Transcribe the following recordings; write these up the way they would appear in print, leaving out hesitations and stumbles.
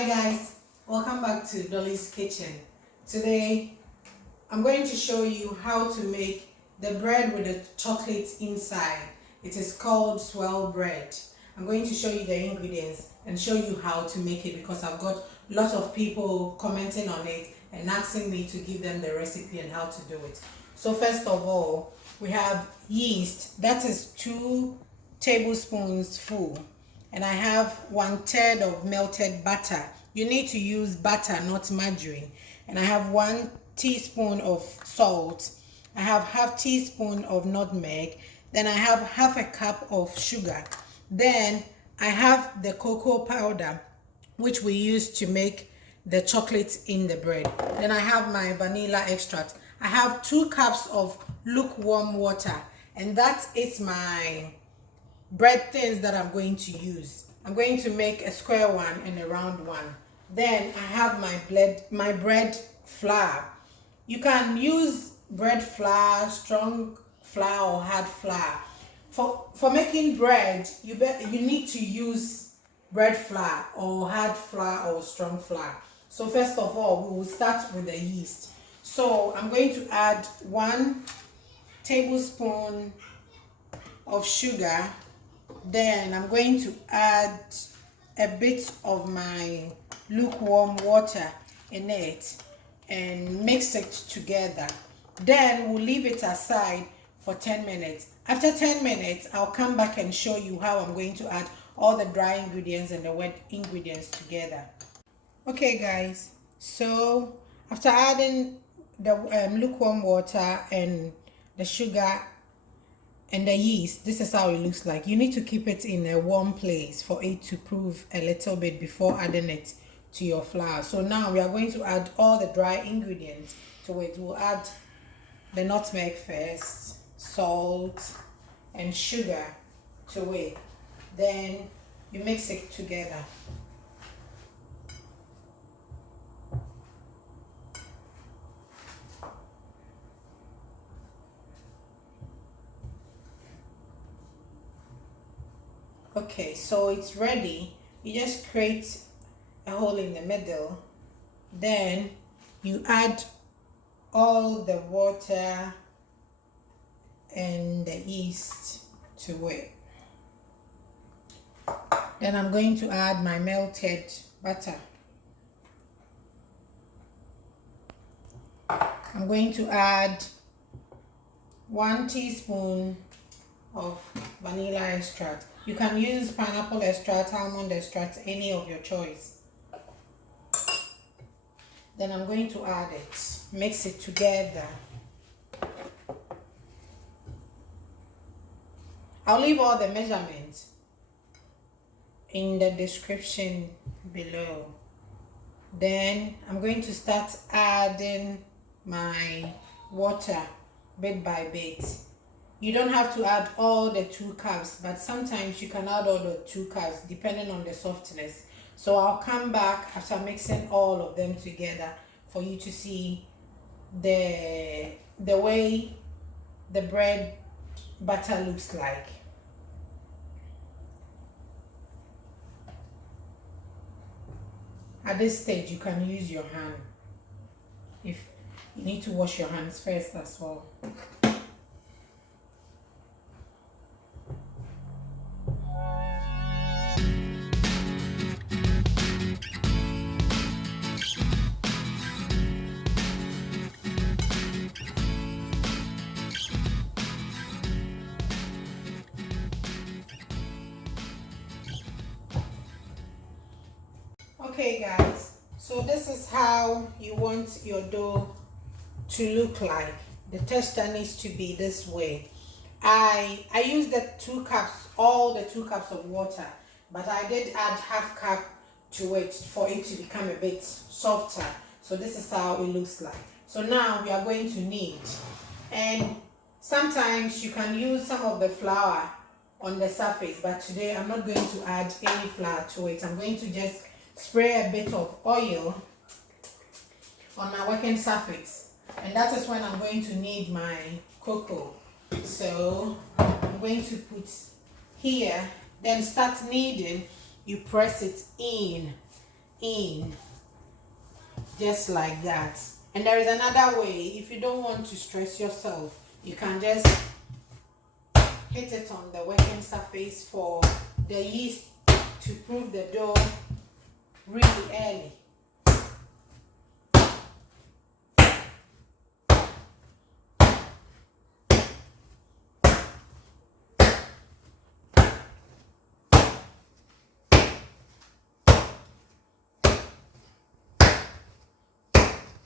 Hi guys, welcome back to Dolly's Kitchen. Today I'm going to show you how to make the bread with the chocolate inside. It is called Swirl bread. I'm going to show you the ingredients and show you how to make it because I've got lots of people commenting on it and asking me to give them the recipe and how to do it. So first of all, we have yeast. That is 2 tablespoons full. And I have 1/3 of melted butter. You need to use butter, not margarine. And I have 1 teaspoon of salt. I have half teaspoon of nutmeg. Then I have half a cup of sugar. Then I have the cocoa powder, which we use to make the chocolate in the bread. Then I have my vanilla extract. I have 2 cups of lukewarm water, and that is my bread thins that I'm going to use. I'm going to make a square one and a round one. Then I have my bread flour. You can use bread flour, strong flour or hard flour. For making bread, you need to use bread flour or hard flour or strong flour. So first of all, we will start with the yeast. So I'm going to add 1 tablespoon of sugar. Then I'm going to add a bit of my lukewarm water in it and mix it together. Then we'll leave it aside for 10 minutes. After 10 minutes, I'll come back and show you how I'm going to add all the dry ingredients and the wet ingredients together. Okay guys, so after adding the lukewarm water and the sugar and the yeast, this is how it looks like. You need to keep it in a warm place for it to prove a little bit before adding it to your flour. So now we are going to add all the dry ingredients to it. We'll add the nutmeg first, salt and sugar to it. Then you mix it together. Okay, so it's ready. You just create a hole in the middle. Then you add all the water and the yeast to it. Then I'm going to add my melted butter. I'm going to add 1 teaspoon of vanilla extract. You can use pineapple extract, almond extract, any of your choice. Then I'm going to add it, mix it together. I'll leave all the measurements in the description below. Then I'm going to start adding my water bit by bit. You don't have to add all the 2 cups, but sometimes you can add all the 2 cups depending on the softness. So I'll come back after mixing all of them together for you to see the way the bread butter looks like. At this stage, you can use your hand. If you need to wash your hands first as well. Okay guys, so this is how you want your dough to look like. The texture needs to be this way. I used the 2 cups, all the 2 cups of water, but I did add half cup to it for it to become a bit softer. So this is how it looks like. So now we are going to knead, and sometimes you can use some of the flour on the surface, but today I'm not going to add any flour to it. I'm going to just spray a bit of oil on my working surface, and that is when I'm going to knead my cocoa. So I'm going to put here, then start kneading. You press it in in, just like that. And there is another way. If you don't want to stress yourself, you can just hit it on the working surface for the yeast to prove the dough really early.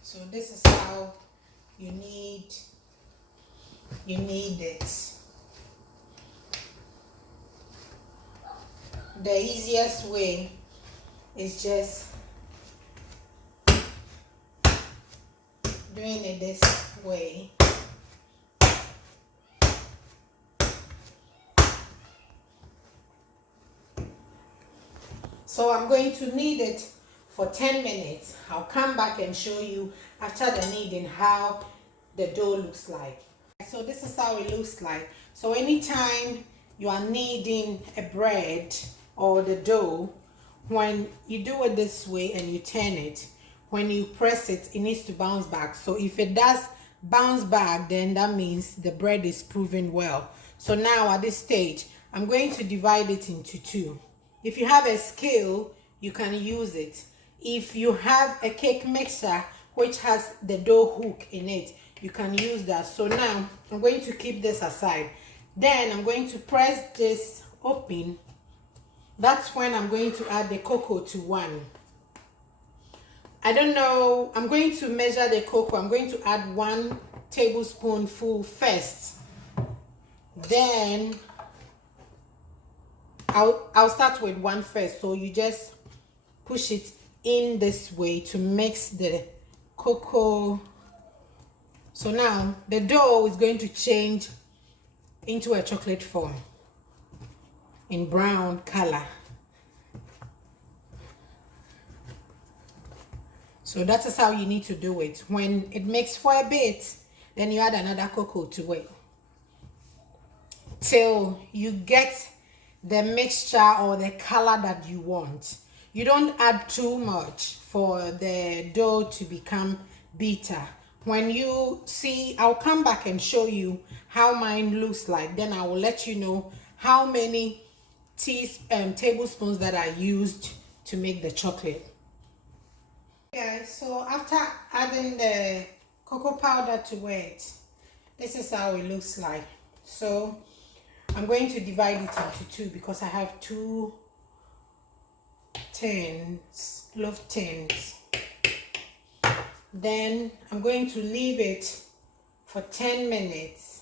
So this is how you need it. The easiest way is just doing it this way. So I'm going to knead it for 10 minutes. I'll come back and show you after the kneading how the dough looks like. So this is how it looks like. So anytime you are kneading a bread or the dough, when you do it this way and you turn it, when you press it, it needs to bounce back. So if it does bounce back, then that means the bread is proven well. So now at this stage, I'm going to divide it into two. If you have a scale, you can use it. If you have a cake mixer which has the dough hook in it, you can use that. So now I'm going to keep this aside. Then I'm going to press this open. That's when I'm going to add the cocoa to one. I don't know, I'm going to measure the cocoa. I'm going to add 1 tablespoonful first. Then I'll start with 1 first. So you just push it in this way to mix the cocoa. So now the dough is going to change into a chocolate form in brown color. So that is how you need to do it. When it makes for a bit, then you add another cocoa to it till you get the mixture or the color that you want. You don't add too much for the dough to become bitter. When you see, I'll come back and show you how mine looks like. Then I will let you know how many tablespoons that I used to make the chocolate. Guys, so after adding the cocoa powder to it, this is how it looks like. So I'm going to divide it into two because I have 2 tins, loaf tins. Then I'm going to leave it for 10 minutes.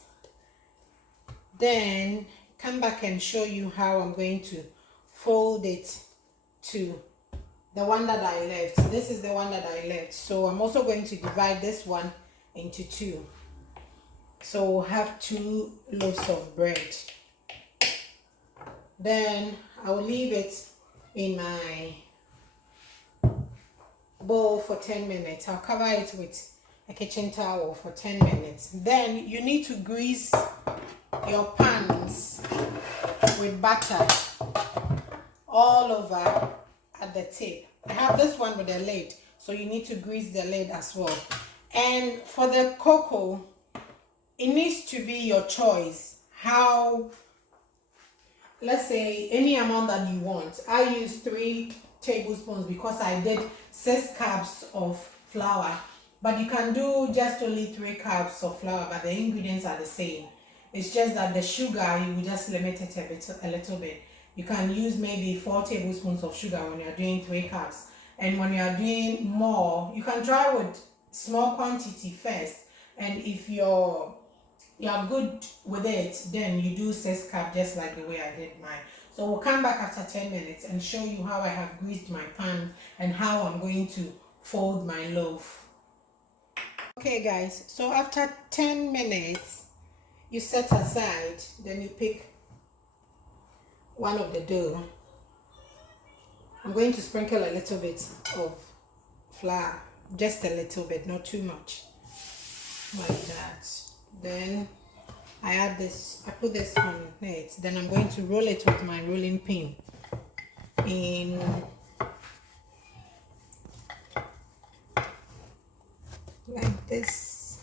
Then come back and show you how I'm going to fold it to the one that I left. This is the one that I left. So I'm also going to divide this one into two. So we'll have 2 loaves of bread. Then I will leave it in my bowl for 10 minutes. I'll cover it with a kitchen towel for 10 minutes. Then you need to grease your pans with butter all over at the tip. I have this one with a lid, so you need to grease the lid as well. And for the cocoa, it needs to be your choice. How, let's say any amount that you want. I use 3 tablespoons because I did 6 cups of flour, but you can do just only 3 cups of flour, but the ingredients are the same. It's just that the sugar, you will just limit it a little bit. You can use maybe 4 tablespoons of sugar when you're doing 3 cups. And when you are doing more, you can try with small quantity first. And if you're good with it, then you do 6 cups just like the way I did mine. So we'll come back after 10 minutes and show you how I have greased my pan and how I'm going to fold my loaf. Okay guys, so after 10 minutes, you set aside, then you pick one of the dough. I'm going to sprinkle a little bit of flour, just a little bit, not too much, like that. Then I put this on it. Then I'm going to roll it with my rolling pin in like this.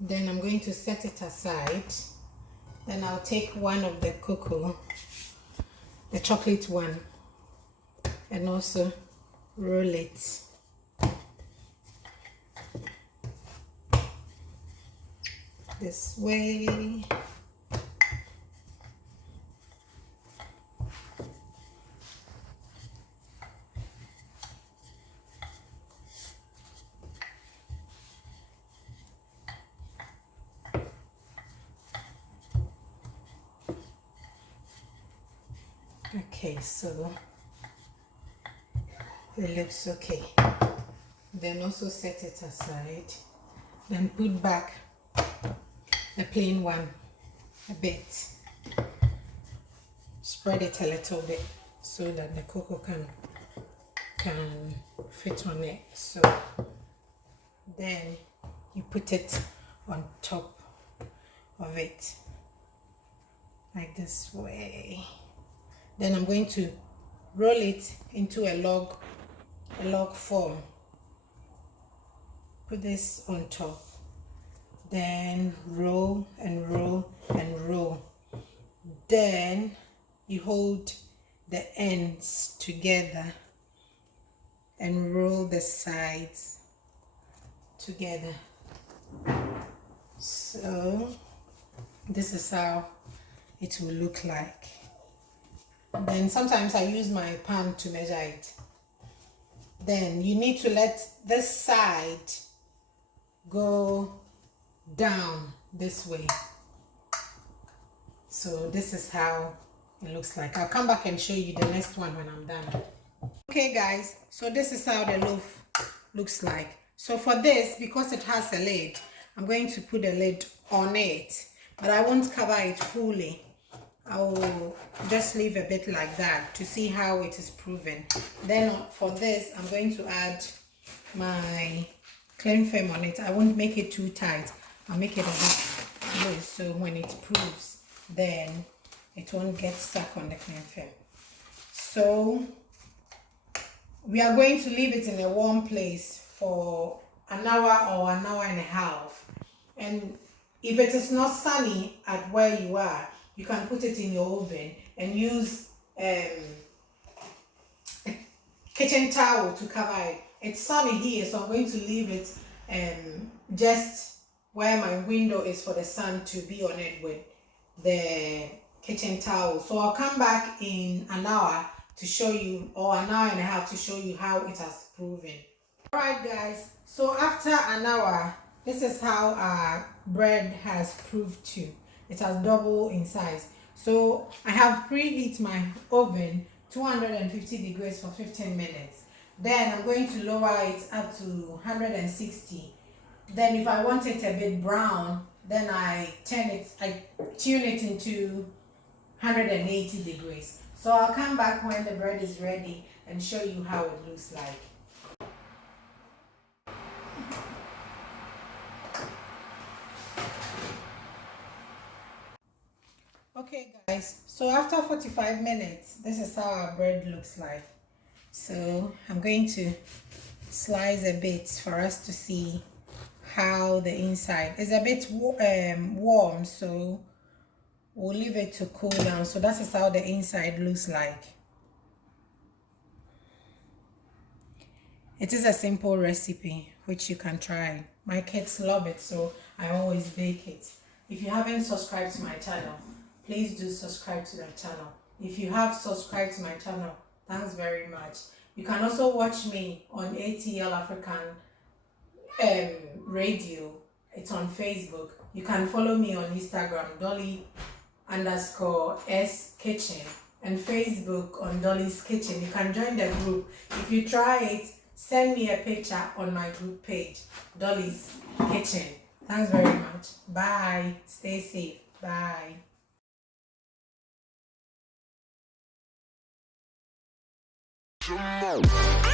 Then I'm going to set it aside. Then I'll take one of the cocoa, the chocolate one, and also roll it. This way. Okay, so it looks okay. Then also set it aside. Then put back the plain one a bit. Spread it a little bit so that the cocoa can fit on it. So then you put it on top of it like this way. Then I'm going to roll it into a log form. Put this on top. Then roll and roll and roll. Then you hold the ends together and roll the sides together. So this is how it will look like. Then sometimes I use my pan to measure it. Then you need to let this side go down this way. So this is how it looks like. I'll come back and show you the next one when I'm done. Okay guys, so this is how the loaf looks like. So for this, because it has a lid, I'm going to put a lid on it, but I won't cover it fully. I will just leave a bit like that to see how it is proven. Then for this, I'm going to add my cling film on it. I won't make it too tight. I'll make it a bit loose so when it proves, then it won't get stuck on the cling film. So we are going to leave it in a warm place for an hour or an hour and a half. And if it is not sunny at where you are, you can put it in your oven and use a kitchen towel to cover it. It's sunny here, so I'm going to leave it just where my window is for the sun to be on it with the kitchen towel. So I'll come back in an hour to show you, or an hour and a half to show you how it has proven. Alright guys, so after an hour, this is how our bread has proved to. It has doubled in size. So I have preheat my oven 250 degrees for 15 minutes. Then I'm going to lower it up to 160. Then if I want it a bit brown, then I tune it into 180 degrees. So I'll come back when the bread is ready and show you how it looks like. Okay guys, so after 45 minutes, this is how our bread looks like. So I'm going to slice a bit for us to see how the inside is. A bit warm, so we'll leave it to cool down. So that is how the inside looks like. It is a simple recipe which you can try. My kids love it, so I always bake it. If you haven't subscribed to my channel, please do subscribe to the channel. If you have subscribed to my channel, thanks very much. You can also watch me on ATL African Radio. It's on Facebook. You can follow me on Instagram, Dolly_S Kitchen, and Facebook on Dolly's Kitchen. You can join the group. If you try it, send me a picture on my group page, Dolly's Kitchen. Thanks very much. Bye. Stay safe. Bye. Come on.